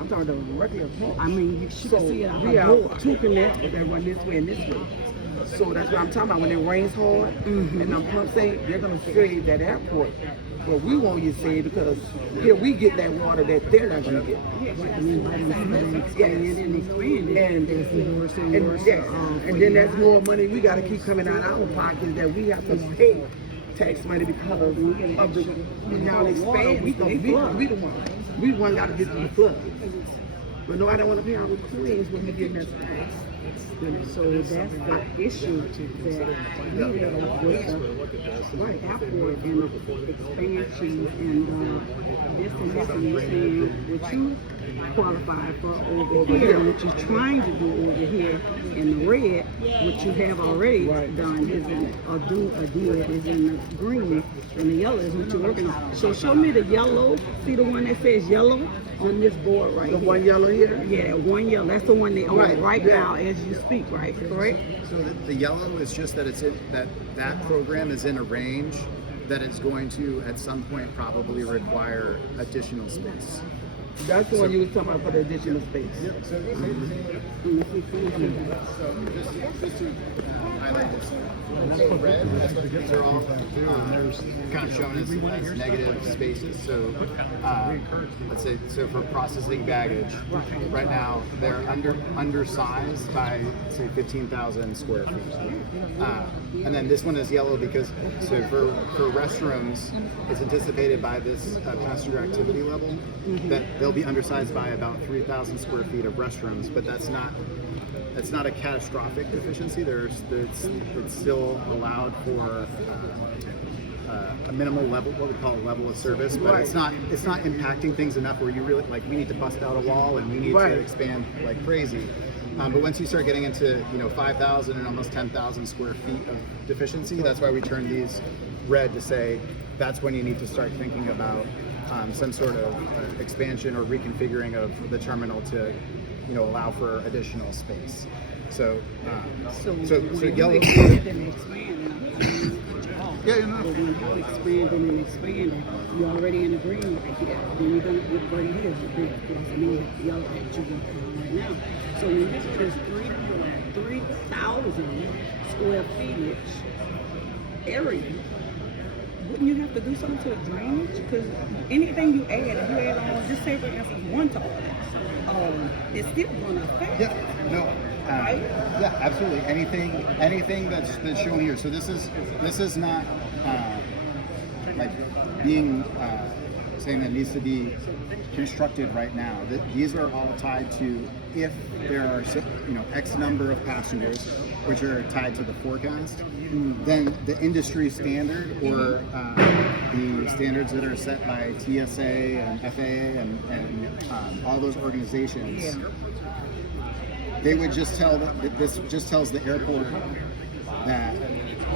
I'm talking about the regular pump. I mean, you should see it. We have two connectors that run this way and this way. So that's what I'm talking about. When it rains hard and them pumps ain't, they're gonna save that airport. But we want you to save because here we get that water that they're not gonna get. And then that's more money we gotta keep coming out of our pockets that we have to pay tax money because of the now expand. We the one gotta get to the flood. But no, I don't want to pay all the claims when we get that space. So that's the issue that we have with the airport and expansion and this and this, and you're saying what you qualify for over here, what you're trying to do over here in the red, what you have already done is in a deal is in the green, and the yellow is what you're working on. So show me the yellow. See the one that says yellow on this board right The here. one yellow here? Yeah, one yellow. That's the one they own right now as you speak, right? Correct? So the yellow is just that it's in, that program is in a range that is going to at some point probably require additional space. That's the one you was talking about for the additional space. So just to highlight this. So red, these are all kind of shown as negative spaces. So let's say, so for processing baggage, right now they're undersized by say 15,000 square feet. And then this one is yellow because so for restrooms, it's anticipated by this passenger activity level that they'll be undersized by about 3,000 square feet of restrooms, but that's not a catastrophic deficiency. It's still allowed for a minimal level, what we call a level of service, but it's not impacting things enough where you really like we need to bust out a wall and we need to expand like crazy. But once you start getting into 5,000 and almost 10,000 square feet of deficiency, that's why we turn these red to say that's when you need to start thinking about some sort of expansion or reconfiguring of the terminal to allow for additional space. So yellow. Yeah, no. But when you expanding, you're already in the green right here. Then you're gonna get right here is a big plus. I mean, yellow that you're going right now. So when this is 3,000 square feet area, wouldn't you have to do something to the drainage? Because anything you add, if you add on, just say for instance one toilet, it's still going to affect. Yeah, no. Right? Yeah, absolutely. Anything that's shown here. So this is not like being saying that needs to be constructed right now. These are all tied to if there are X number of passengers, which are tied to the forecast. Then the industry standard or the standards that are set by TSA and FAA and all those organizations. They would just tell that this just tells the airport that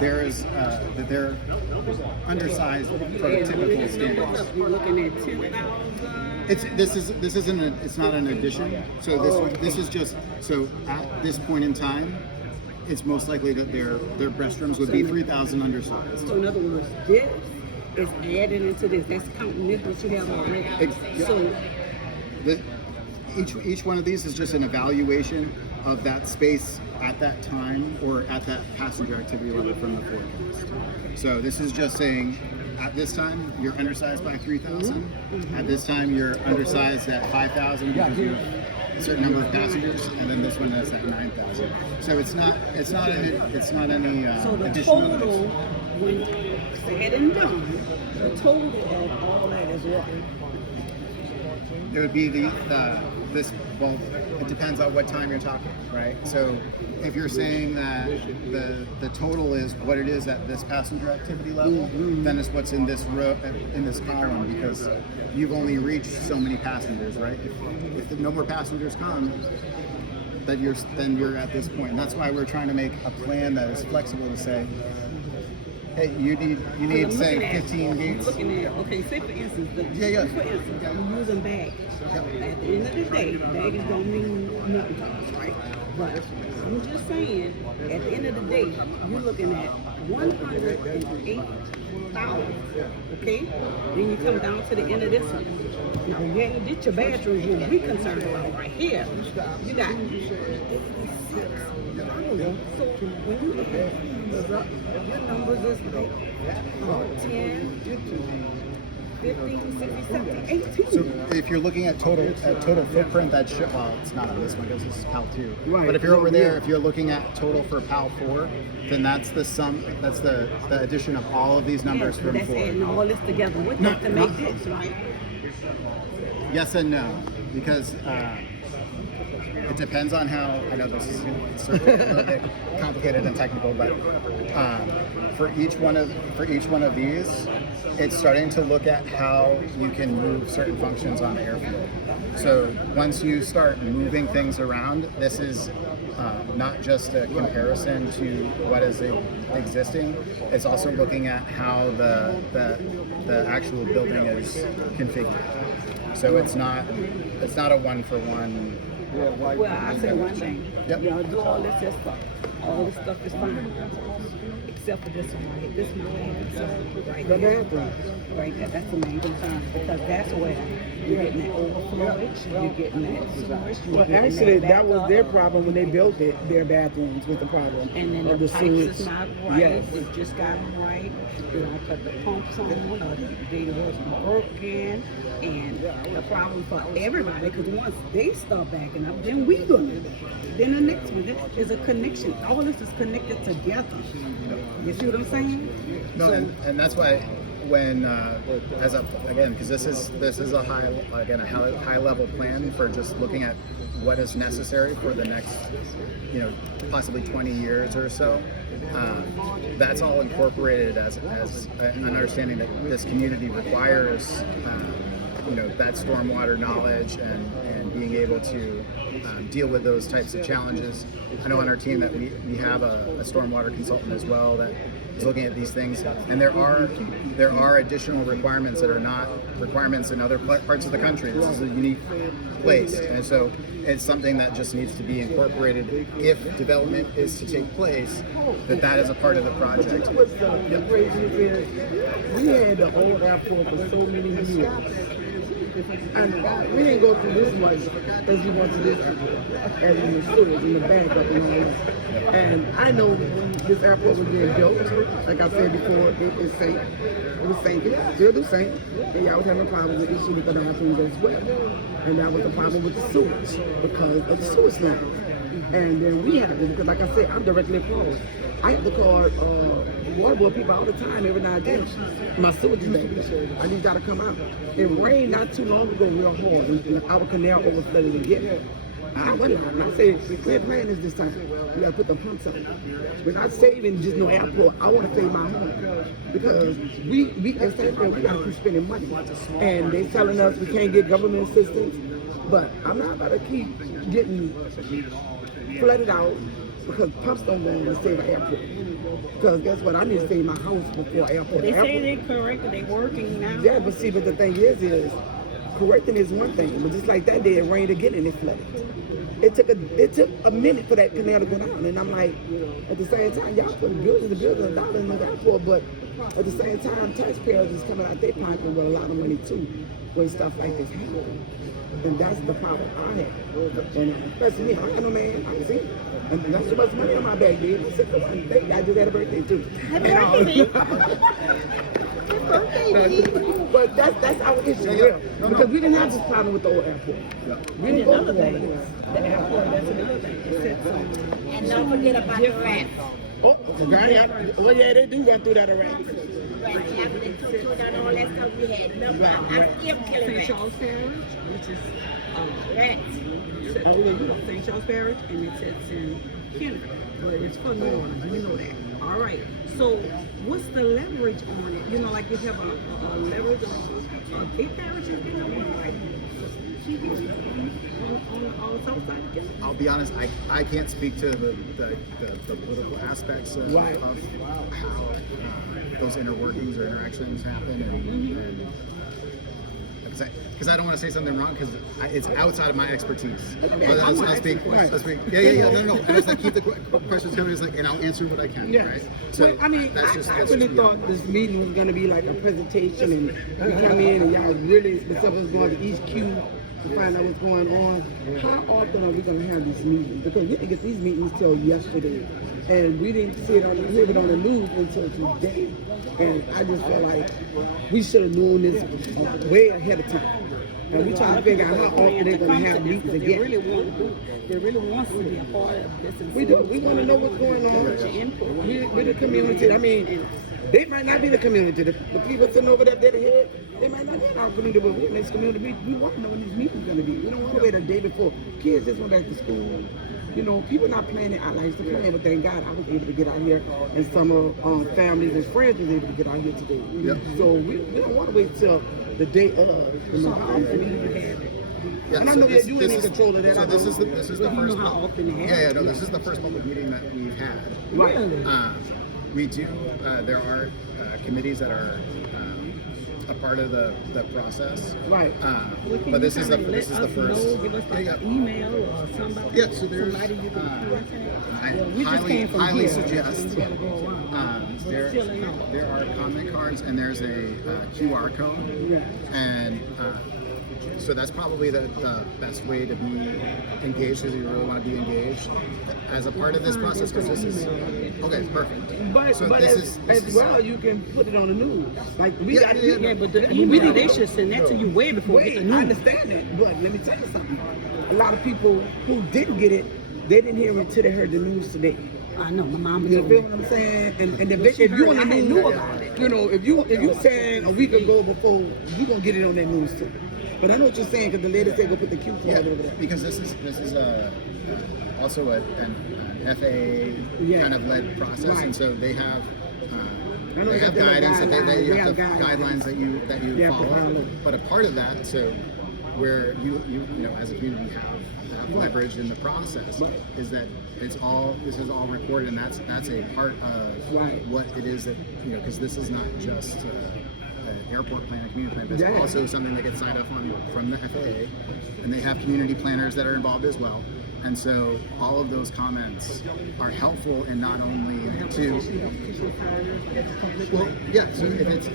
there is that they're undersized for typical standards. You're looking at 10,000. It's not an addition. So this is just so at this point in time, it's most likely that their restrooms would be 3,000 undersized. So in other words, this is added into this. That's counting this what you have already. So each one of these is just an evaluation of that space at that time or at that passenger activity level from the forecast. So this is just saying at this time you're undersized by 3,000. At this time you're undersized at 5,000 because you have a certain number of passengers, and then this one is at 9,000. So it's not any so the additional. total, when said and done, the total of all that is what? It would be well, it depends on what time you're talking, right? So if you're saying that the total is what it is at this passenger activity level, then it's what's in this row, in this column, because you've only reached so many passengers, right? If no more passengers come, then you're at this point. And that's why we're trying to make a plan that is flexible to say, hey, you need I'm say looking at- 15 I'm gates. looking at, okay, say for instance, Yeah. for instance, I'm using bags. At the end of the day, bags don't mean nothing to us, right? But I'm just saying, at the end of the day, you're looking at 108,000, okay? Then you come down to the end of this one. Now, you ain't did your bathrooms, what we concerned about right here. You got 86,000. So when you add those up, your numbers is like 10, 15, 16, 17, 18. So if you're looking at total footprint, that's well, it's not on this one because this is PAL 2. Right. But if you're over there, Yeah. if you're looking at total for PAL 4, then that's the sum. That's the addition of all of these numbers from That's 4. adding all this together with that to make this, right? Yes and no, because it depends on how. I know this is certainly a little bit complicated and technical, but for each one of these, it's starting to look at how you can move certain functions on the airfield. So once you start moving things around, this is not just a comparison to what is existing. It's also looking at how the actual building is configured. So it's not a one-for-one. Well, I say one thing. Yep. Y'all do all this stuff. All this stuff is fine. Except for this one right here. This one right The here. bathroom. Right there. That's the main concern. Because that's where you're getting that overflowage. You're getting that sewage. you're Well, getting actually, that was backup. their problem when they built it. Their bathrooms was the problem. And then Of the pipes sewage. is not right. Yes. They just got them right. They don't put the pumps on, or they wasn't broken. And the problem for everybody, because once they start backing up, then we gonna. Then the next one is a connection. All this is connected together. You see what I'm saying? No, and that's why when because this is a high level plan for just looking at what is necessary for the next possibly 20 years or so. That's all incorporated as an understanding that this community requires that stormwater knowledge and being able to deal with those types of challenges. I know on our team that we have a stormwater consultant as well that is looking at these things, and there are additional requirements that are not requirements in other parts of the country. This is a unique place, and so it's something that just needs to be incorporated if development is to take place. That is a part of the project. What's the crazy is we had the old airport for so many years. And we didn't go through this much as we went to this, as in the sewage, in the backup and all that. And I know when this airport was being built, like I said before, it sank. It was sinking, still do sink. And y'all was having problems with issue with the bathrooms as well. And that was the problem with the sewage, because of the sewage line. And then we had it, because like I said, I'm directly opposed. I have to call water board people all the time, every now and then. My sewage is back there. I need y'all to come out. It rained not too long ago real hard, and our canal overflooded again. I went out and I said, we're playing this time. We gotta put the pumps on. We're not saving just no airport. I want to save my home. Because we as taxpayers, we gotta keep spending money. And they telling us we can't get government assistance. But I'm not about to keep getting flooded out because pumps don't go on to save an airport. Because guess what? I need to save my house before airport. They say they corrected, they working now. Yeah, but see, but the thing is correcting is one thing, but just like that day, it rained again and it flooded. It took a minute for that canal to go down, and I'm like, at the same time, y'all put billions and billions of dollars in the airport, but at the same time, taxpayers is coming out their pocket with a lot of money too when stuff like this happens. And that's the problem I have. And especially me, I'm a man, I see it. And that's too much money on my back, dude. I said, come on, I just had a birthday too. But that's our issue, real. Because we didn't have this problem with the old airport. We didn't go through all of this. The airport, that's another thing. It sits on. And don't forget about the rats. Oh, yeah, they do go through that already. Rats, after they took out all that stuff we had. Remember, I'm still killing St. rats. Charles Parish, which is Rats. St. Charles Parish, and it sits in Kennewick, but it's for New Orleans, you know that. All right, so what's the leverage on it? You know, like you have a leverage on big parishes, you know, like on all on Southside together. I'll be honest, I can't speak to the political aspects of, Right. of how those inner workings or interactions happen, and because I don't want to say something wrong because it's outside of my expertise. But I'll speak. Yeah. No. And it's like keep the questions coming. It's like, and I'll answer what I can. Yeah. Right. So I mean, I really thought this meeting was going to be like a presentation, and we come in and y'all really specifically going to each queue to find out what's going on. How often are we going to have these meetings? Because we didn't get these meetings till yesterday, and we didn't hear it on the news until today. And I just felt like we should have known this way ahead of time. And we trying to figure out how often they're going to have meetings They again. really want to be a part of this. And We do. We want to know what's going on. Your input. We're the community. I mean, they might not be the community. The people sitting over there, they're the head. They might not be in our community, but we're in this community. We want to know when these meetings are going to be. We don't want to wait a day before. Kids just went back to school. You know, people not planning out like used to plan, but thank God I was able to get out here, and some of families and friends was able to get out here today. Yep. So we don't want to wait till the day of. So how often do you have it? Yeah, And I so know this- you this in is- control of that. So this is the You first. know how often they have Yeah, no, this is the first public meeting that we've had. Right. We do. There are committees that are a part of the process. Right. But this is the first. Give us like an email or somebody. Yeah, so there's. Somebody you can contact. I We just came from highly here. suggest. We gotta go around. There are comment cards and there's a QR code, and so that's probably the best way to be engaged if you really want to be engaged as a part of this process, because this is okay, perfect. But, So but this as is- well, you can put it on the news. Like we Yeah, got yeah, Yeah, but the we email, didn't- they should send that to you way before we get Wait, the I news. understand that, but let me tell you something. A lot of people who didn't get it, they didn't hear it until they heard the news today. I know, my mom You told feel me. what I'm saying? And if, Well, she if you on heard the it. I news, knew about it. you know, if you saying a week ago before, you gonna get it on that news too. But I know what you're saying because the lady said go put the Q Yeah, flag over there. because this is also an FAA kind of led process, Right. and so they have I know they have that there are guidance that they guidelines. you have They to, have guidelines that you You have to follow. follow. But a part of that, so where you know as a community have leverage in the process, is that this is all recorded, and that's a part of Right. what it is that because this is not just an airport plan, a community plan, but it's Yeah. also something that gets signed off on from the FAA, and they have community planners that are involved as well. And so all of those comments are helpful in not only to, well, yeah. So if it's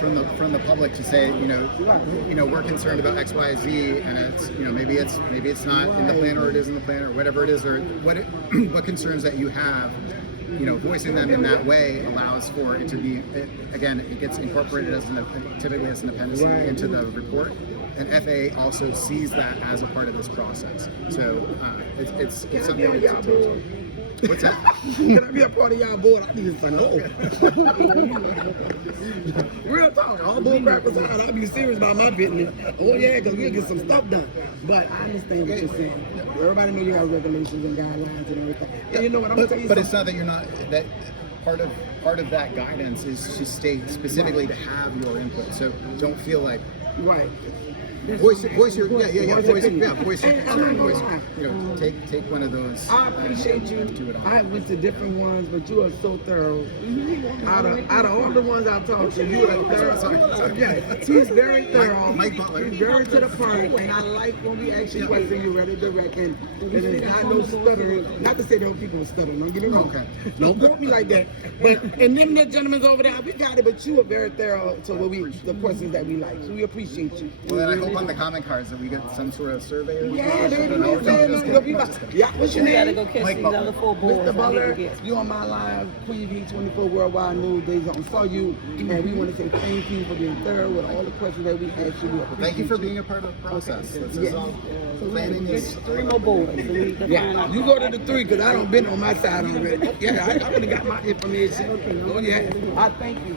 from the public to say, we're concerned about X, Y, Z, and it's maybe it's not in the plan or it is in the plan or whatever it is, or what concerns that you have. Voicing them in that way allows for it to be, again, it gets incorporated typically as an appendix into the report, and FAA also sees that as a part of this process. So it's something. What's that? Can I be a part of y'all board? I need to say no. Real talk, all bull crap aside, I'll be serious about my business. Oh yeah, because we'll get some stuff done. But I understand what you're saying. Everybody know you got regulations and guidelines and everything. And you know what, I'm gonna tell you But something. it's not that you're not that part of that guidance is to state specifically to have your input. So don't feel like Right. voice your voice your Voice your concern, opinion. voice. Take one of those. I appreciate you. Do it all. I went to different ones, but you are so thorough. Out of all the ones I've talked to, you are thorough. Yeah, he's very thorough. Mike Butler. He's very to the point, and I like when we ask you questions, you're ready direct, and there's not no stuttering. Not to say there were people stuttering, don't get me wrong. Okay. Don't quote me like that. But and them the gentlemen over there, we got it. But you are very thorough to the questions that we like. So we appreciate you. Well, then I hope on the comment cards that we get some sort of survey. Or Yeah, something. they I don't know. yeah. What's your You gotta name? go catch Mike these Butler. other 4 boys. Mr. I Butler, didn't get. you on my live, Queen V24 Worldwide News. They saw you, and we want to say thank you for being thorough with all the questions that we asked you. Thank you for being a part of the process. This is all planning is. 3 more boys. So we can find Yeah, out. you go to the 3 because I don't been on my side already. Yeah, I already got my information. Oh yeah, I thank you.